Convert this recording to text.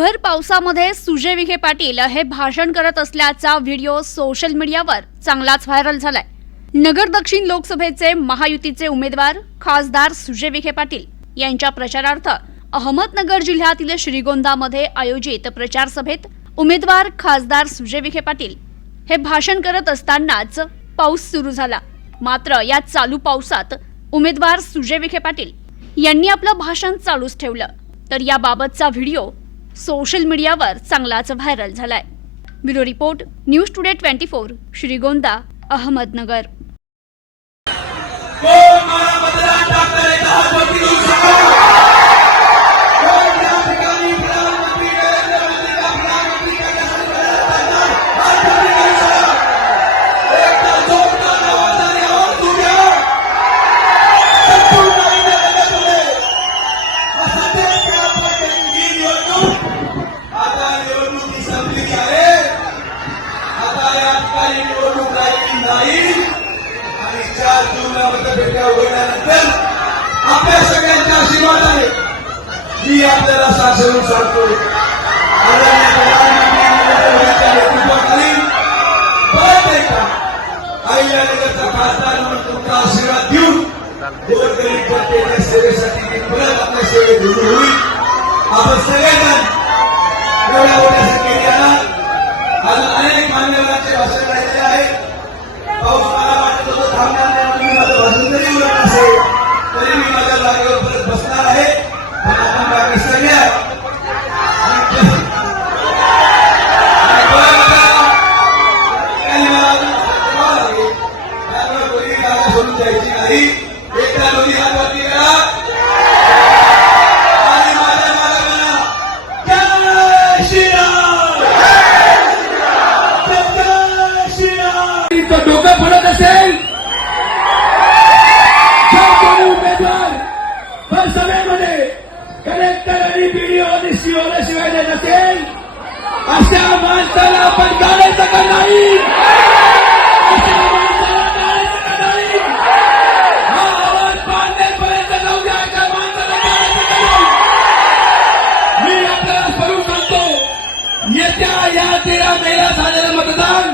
भर पावसामध्ये सुजय विखे पाटील हे भाषण करत असल्याचा व्हिडिओ सोशल मीडियावर चांगलाच व्हायरल झालाय. नगर दक्षिण लोकसभेचे महायुतीचे उमेदवार खासदार सुजय विखे पाटील यांच्या प्रचारार्थ अहमदनगर जिल्ह्यातील श्रीगोंदामध्ये आयोजित प्रचार सभेत उमेदवार खासदार सुजय विखे पाटील हे भाषण करत असतानाच पाऊस सुरू झाला. मात्र या चालू पावसात उमेदवार सुजय विखे पाटील यांनी आपलं भाषण चालूच ठेवलं. तर याबाबतचा व्हिडिओ सोशल मीडियावर चांगलाच व्हायरल झालाय bureau report news today twenty four Shrigonda Ahmednagar Thank you. आता निवडणुकी संपली आहे आता या ठिकाणी निवडणूक राहिली नाही आणि चार जूनला मतपेट्या उघडल्यानंतर आपल्या सगळ्यांचा आशीर्वाद आहे मी आपल्याला सासरून सांगतो नेतृत्वाखाली परत एकदा अहिल्यानगरचा खासदार म्हणून तुमचा आशीर्वाद देऊन गोरगरीब जनतेच्या सेवेसाठी मी परत आपल्या सेवेत रुजू होईल आज मान्यवरांचे भाषण राहिले आहे. पाऊस मला वाटत होतं थांबणार शिवाय शिवाय देत असेल अशा माणसाला आपण गाडायचं का नाही अशा माणसाला गाडायचं का नाही हा आवाज बांधण्यापर्यंत जाऊ द्या त्या माणसाला गाडायचं का नाही मी आपल्याला करून सांगतो येत्या या तेरा महिला झालेलं मतदान